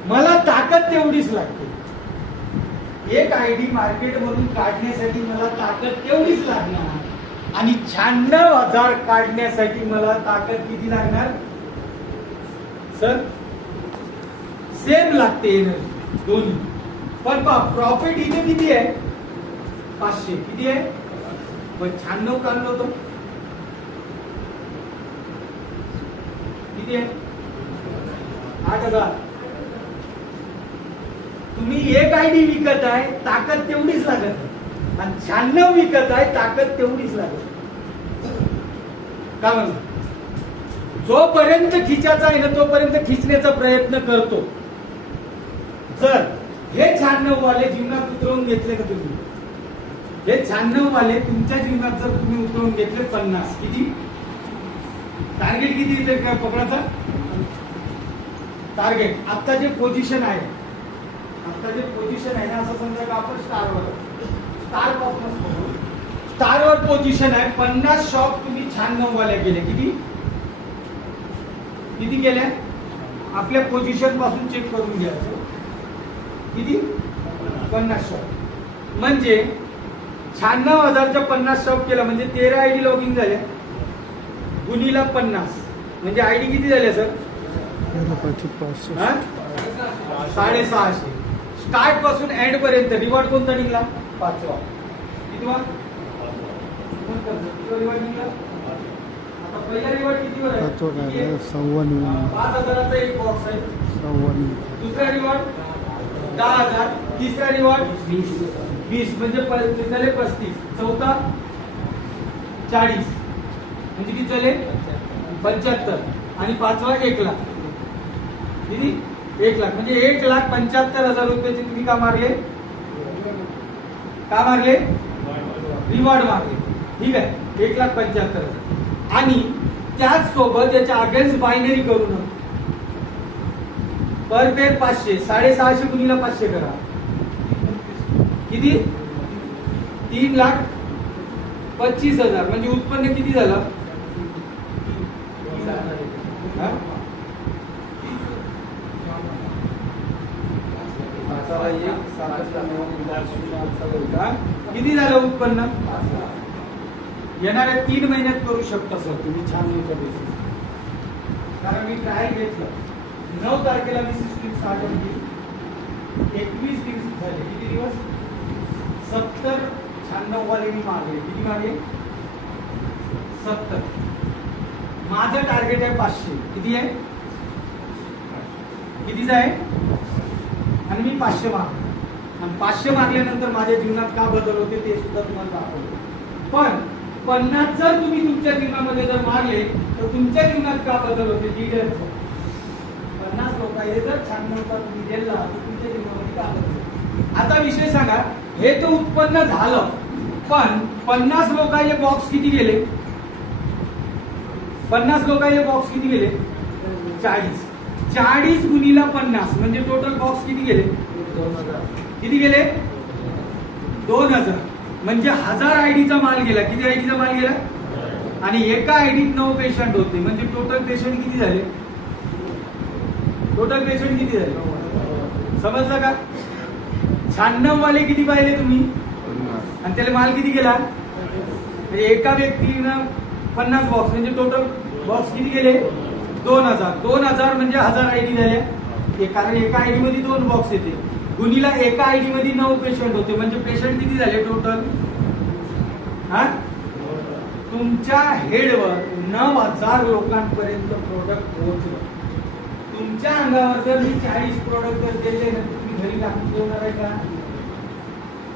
मला ताकद तेवढीच लागते. एक आयडी मार्केट मधून काढण्यासाठी मला ताकद तेवढीच लागणार आणि 96,000 काढण्यासाठी मला ताकद किती लागणार सर? सेम लागते एनर्जी दोन्ही. पण प्रॉफिट इथे किती आहे? 500. किती आहे? पण 96 काढलो तो किती आहे? 8,000. तुम्ही एक आयडी विकत आहे ताकद तेवढीच लागत आहे आणि 96 विकत आहे ताकद तेवढीच लागत. का म्हणतो? जोपर्यंत खिचायचा आहे ना तोपर्यंत खिचण्याचा प्रयत्न करतो. जर हे 96 वाले जीवनात उतरवून घेतले का तुम्ही? हे 96 वाले तुमच्या जीवनात जर तुम्ही उतरवून घेतले 50, किती टार्गेट किती येते का पकडाचा? टार्गेट आता जे पोझिशन आहे, आता जे पोझिशन आहे ना, असं समजा का आपण स्टारवर, स्टार पासून स्टारवर पोझिशन आहे. 50 शॉप तुम्ही 96 वाले केले. किती किती केल्या? आपल्या पोझिशन पासून चेक करून घ्यायचं. किती? 50 शॉप. म्हणजे 96,000च्या 50 शॉप केला म्हणजे 13 आयडी लॉगिंग झाल्या गुणीला 50 म्हणजे आयडी किती झाल्या सर? 650. स्टार्ट पासून एंड पर्यंत रिवॉर्ड कोणता निघला? 5वा. कितीवा रिवॉर्ड निघला? आता पहिला रिवॉर्ड कितीवर आहे? 5,000चा एक बॉक्स आहे. दुसरा रिवॉर्ड 10,000. तिसरा रिवॉर्ड 20 म्हणजे झाले 35. चौथा 40 म्हणजे किती झाले? 75. आणि 5वा 1 लाख. किती? 1 लाख म्हणजे 1,75,000 रुपयाचे तुम्ही का मारले? का मारले? रिवॉर्ड मारले. ठीक आहे. 1,75,000 आणि त्याच सोबत याच्या अगेन्स्ट बायनरी करून पर पेअर 500. 650 गुणीला 500 करा. किती? 3,25,000 म्हणजे उत्पन्न किती झालं? किती झालं उत्पन्न? येणाऱ्या 3 महिन्यात करू शकता सर तुम्ही. छान बेसिस. कारण मी ट्रायल घेतलं. 9 तारखेला मी सिस्टीम स्टार्ट केली. 21 दिवस झाले. किती दिवस? 70 96 वाले मी मागले. किती मागले? 70. माझं टार्गेट आहे 500. किती आहे? कितीच आहे? आणि मी 500 मागलो. आणि 500 मागल्यानंतर माझ्या जीवनात का बदल होते ते सुद्धा तुम्हाला दाखवलं. पण 50 जर तुम्ही तुमच्या जीवनामध्ये जर मारले तर तुमच्या जीवनात का बदल होते? लीडर 50 लोकांचे जर 96 तुम्ही दिला तर तुमच्या जीवनामध्ये का बदल होते? आता विषय सांगा. हे तर उत्पन्न झालं पण 50 लोकांचे बॉक्स किती गेले? 50 लोकांचे बॉक्स किती गेले? 40. 40 गुणीला 50 म्हणजे टोटल बॉक्स किती गेले? 2000. किती गेले? 2000 म्हणजे 1000 आयडीचा माल गेला. किती आयडीचा माल गेला? आणि एका आयडीत 9 पेशंट होते म्हणजे टोटल पेशंट किती झाले? टोटल पेशंट किती झाले? समजलं का? 96 वाले किती पाहिले तुम्ही? आणि त्याला माल किती गेला? म्हणजे एका व्यक्तीनं 50 बॉक्स म्हणजे टोटल बॉक्स किती गेले? 2000. 2000 म्हणजे 1000 आयडी झाल्या. कारण एका आयडी मध्ये 2 बॉक्स येते, गुणीला एका आयडी मध्ये 9 पेशंट होते, म्हणजे पेशंट किती झाले टोटल? हा, तुमच्या हेडवर 9,000 लोकांपर्यंत प्रोडक्ट पोहोचलं. तुमच्या अंगावर जर मी 40 प्रोडक्ट जर दिले ना, तुम्ही घरी टाकून ठेवणार आहे का?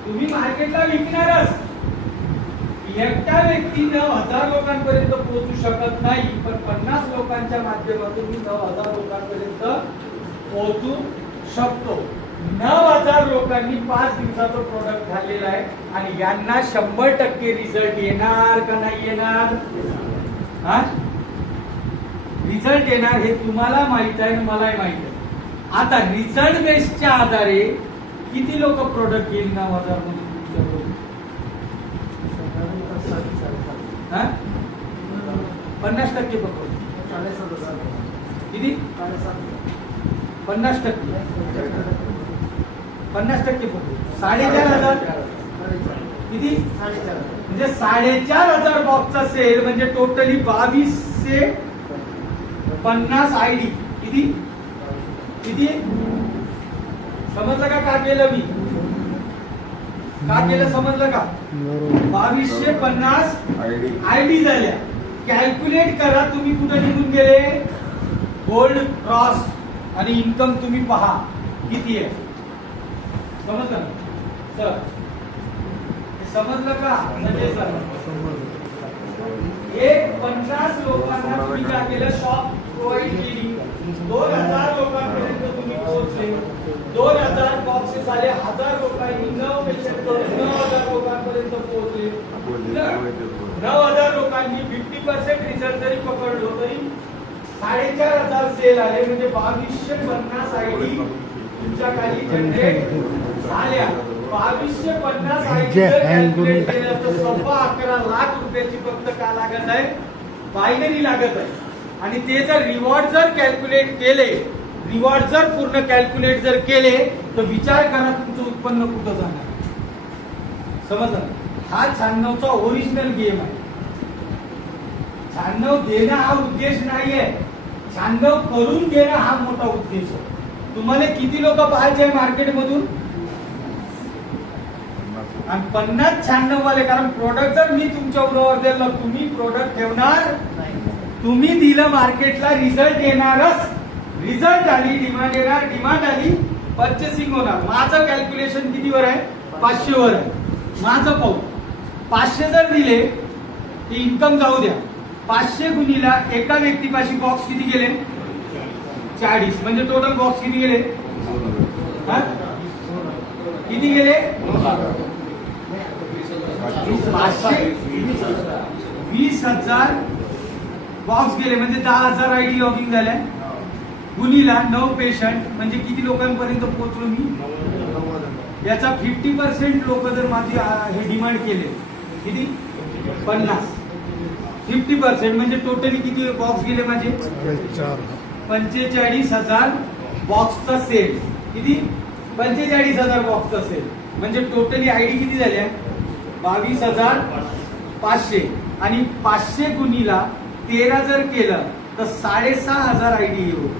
तुम्ही मार्केटला विकणारच. एकटा व्यक्ती 9,000 लोकांपर्यंत पोहोचू शकत नाही, पण 50 लोकांच्या माध्यमातून मी 9,000 लोकांपर्यंत पोहोचू शकतो. 9,000 लोकांनी 5 दिवसाचं प्रोडक्ट घातलेलं आहे आणि यांना 100% रिझल्ट येणार का नाही येणार? हा, रिझल्ट येणार हे तुम्हाला माहित आहे आणि मलाही माहित आहे. आता रिझल्ट बेसच्या आधारे किती लोक प्रोडक्ट घेईल 9,000 मध्ये? 50% पकडू. किती? 50%. 50% पकडू. 4,500. किती? म्हणजे 4,500 बॉक्सचा सेल म्हणजे टोटली 2250 आयडी. किती किती समजलं का केलं मी? का केलं समजलं का? 2250 आयडी झाल्या. कॅल्क्युलेट करा तुम्ही कुठे निघून गेले. गोल्ड क्रॉस आणि इन्कम तुम्ही पहा किती आहे. समजलं सर? समजलं का? म्हणजे सर एक 50 लोकांना तुम्ही काय केलं? शॉप प्रोव्हाइड केली. 2,000 लोकांपर्यंत तुम्ही पोहोचले. 2,000 बॉक्सेस आले. 1,000 लोकांनी 9 पेशंट करून 9,000 लोकांपर्यंत पोहोचले. 9,000 लोकांनी 50% रिझल्ट जरी पकडलो तरी 4,500 सेल आले. म्हणजे 2250 आयडी तुमच्या खाली जनरेट झाल्या. 2250 आयडी जर कॅल्क्युलेट केलं तर 11 लाख रुपयाची फक्त का लागत आहे? बायनरी लागत आहे. आणि ते जर रिवॉर्ड जर कॅल्क्युलेट केले, रिवॉर्ड जर पूर्ण कॅल्क्युलेट जर केले तर विचार करा तुमचं उत्पन्न कुठं जाणार. समजलं? हा 96चा ओरिजिनल गेम आहे. 96 देणं हा उद्देश नाहीये, 96 करून घेणं हा मोठा उद्देश आहे. तुम्हाला किती लोक पाहायचे मार्केटमधून? आणि 50-96 वाले. कारण प्रोडक्ट जर मी तुमच्या बरोबर दिलं, तुम्ही प्रोडक्ट ठेवणार, तुम्ही दिलं मार्केटला, रिझल्ट येणारच. रिझल्ट आली, डिमांड येणार, डिमांड आली, परचेसिंग होणार. माझं कॅल्क्युलेशन कितीवर आहे? 500 वर आहे. माझं पाहू 500 जर दिले ते इन्कम जाऊ द्या. 500 गुणीला एका व्यक्तीपाशी बॉक्स किती गेले? 40. म्हणजे टोटल बॉक्स किती गेले? किती गेले? 20,000 बॉक्स गेले. म्हणजे 10,000 आयडी लॉगिंग झाल्या. गुणीला 9 पेशंट म्हणजे किती लोकांपर्यंत पोहोचलो मी? याचा 50% लोक जर माझी हे डिमांड केले, किती? 50. 50% म्हणजे टोटली किती बॉक्स गेले माझे? 45,000 बॉक्सचा सेल. किती? 45,000 बॉक्सचा सेल. म्हणजे टोटली आयडी किती झाल्या? 22,500. आणि 500 गुणीला 13 जर केलं तर 6,500 आयडी होते.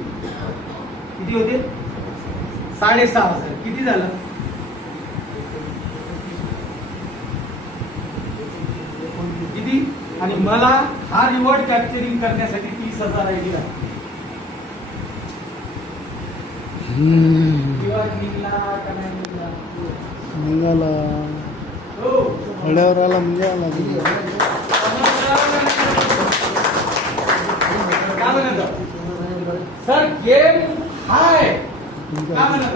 किती होते? 6,500. किती झालं? किती? आणि मला हा रिवॉर्ड कॅप्चरिंग करण्यासाठी 30,000 आयडी लागते. निघाला हड्यावर आला म्हणजे आला. काय म्हणत सर? गेम हाय. काय म्हणत?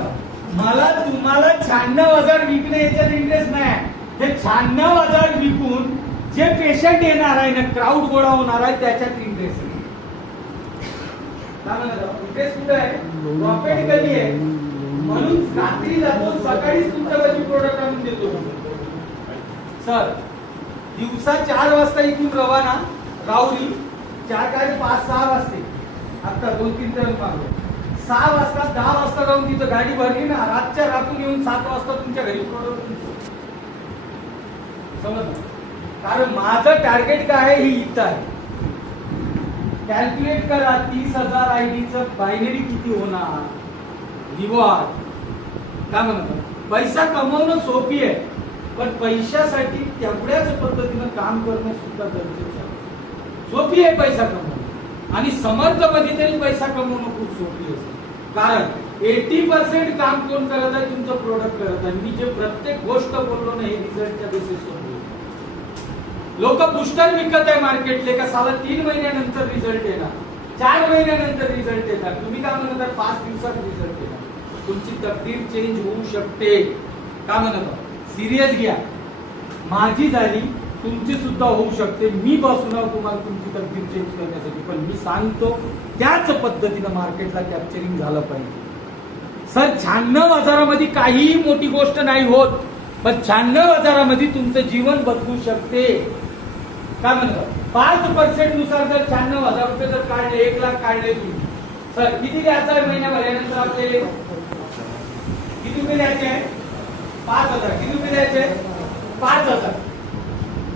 मला तुम्हाला 96,000 विकणे याच्यात इंटरेस्ट नाही. ते 96,000 विकून जे पेशंट येणार आहे ना, क्राऊड गोळा होणार आहे, त्याच्यात इंटरेस्ट आहे. काय म्हणत? इंटरेस्ट कुठे आहे? प्रॉफिट कधी आहे? म्हणून रात्री जातो, सकाळीच तुमच्याकडे प्रोडक्ट आणून देतो. सर दिवसा 4 वाजता इथून रवाना राहुरी. 4 काय 5-6 वाजते. आता 2-3 टन मागलो. 6 वाजता 10 वाजता जाऊन तिथं गाडी भरली ना, रातच्या रातून येऊन 7 वाजता तुमच्या घरी प्रोडक्ट. समजलं? कारण माझं टार्गेट काय आहे हे इथं आहे. कॅल्क्युलेट करा 30,000 आयडीचं बायनरी किती होणार. रिवॉर्ड काय म्हणतात, पैसा कमवणं सोपी आहे, पण पैशासाठी तेवढ्याच पद्धतीनं काम करणं सुद्धा गरजेचं आहे. सोपी आहे पैसा कमवणं, आणि समर्थमध्ये तरी पैसा कमवणं खूप सोपी असते. कारण 80% काम कोण करत आहे, तुमचं प्रोडक्ट करत आहे. मी जे प्रत्येक गोष्ट बोललो ना, हे रिझल्टच्या बेसिसवर बोललो. लोक पुष्टर विकत आहे मार्केटले का साला 3 महिन्यानंतर रिझल्ट येणार, 4 महिन्यानंतर रिझल्ट येणार. तुम्ही काय म्हणता 5 दिवसात रिझल्ट येणार. तुमची तकदीर चेंज होऊ शकते. काय म्हणत सिरियस घ्या. माझी झाली, तुमची सुद्धा होऊ शकते. मी बसून तुम्हाला तुमची तकदीर चेंज करण्यासाठी, पण मी सांगतो त्याच पद्धतीनं मार्केटला कॅप्चरिंग झालं पाहिजे. सर 96,000मध्ये काहीही मोठी गोष्ट नाही होत, पण 96,000मध्ये तुमचं जीवन बदलू शकते. काय म्हणतात 5% नुसार जर 96,000 रुपये जर काढले, 1 लाख काढले तुम्ही, सर किती द्यायचं आहे महिना भरल्यानंतर आपल्याला? किती रुपये द्यायचे आहे? 5,000. किती रुपये द्यायचे? 5,000.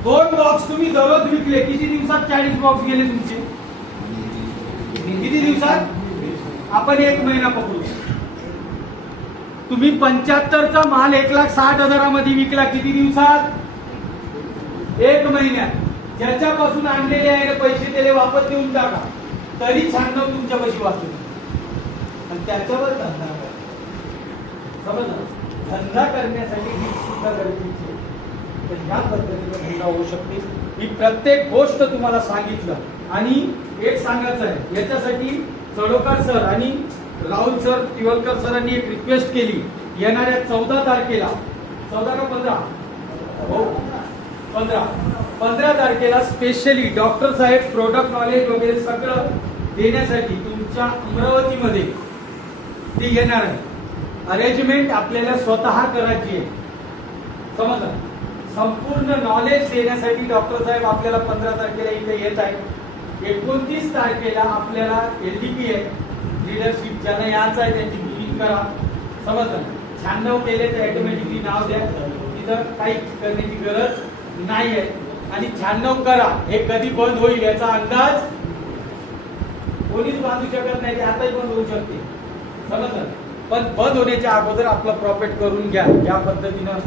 2 बॉक्स तुम्ही दररोज विकले, किती दिवसात 40 बॉक्स गेले तुमचे? किती दिवसात? आपण 1 महिना पकडू. तुम्ही 75चा माल 1,60,000मध्ये विकला, किती दिवसात? 1 महिन्यात. ज्याच्यापासून आणलेले आहे पैसे त्याला वापस देऊन टाका, तरी 96 तुमच्या पैसे वाचून, आणि त्याच्यावर धंदा करा. समजलं? धंदा करण्यासाठी ही सुद्धा गरजेची आहे. तर ह्या पद्धतीने धंदा होऊ शकते. मी प्रत्येक गोष्ट तुम्हाला सांगितलं, आणि एक सांगायचं आहे, याच्यासाठी चडोकर सर आणि राहुल सर, तिवलकर सरांनी एक रिक्वेस्ट केली. येणाऱ्या 14 तारखेला, 14 का 15? हो 15 तारखेला स्पेशली डॉक्टर साहेब प्रोडक्ट नॉलेज वगैरे सगळं देण्यासाठी तुमच्या अमरावतीमध्ये ते येणार आहे. अरेंजमेंट आपल्याला स्वतः करायची आहे. समजलं? संपूर्ण नॉलेज देण्यासाठी डॉक्टर साहेब आपल्याला 15 तारखेला इथे येत आहे. 29 तारखेला आपल्याला LDP आहे, लीडरशिप, ज्यांना यायचं आहे त्यांची बुकिंग करा. समजलं? 96 केले तर ऑटोमॅटिकली नाव द्या, तिथं काही करण्याची गरज नाही आहे. आणि 96 करा. हे कधी बंद होईल याचा अंदाज कोणीच बांधू शकत नाही. ते आताही बंद होऊ शकते. समजलं? पण बंद होण्याच्या अगोदर आपलं प्रॉफिट करून घ्या. या पद्धतीनं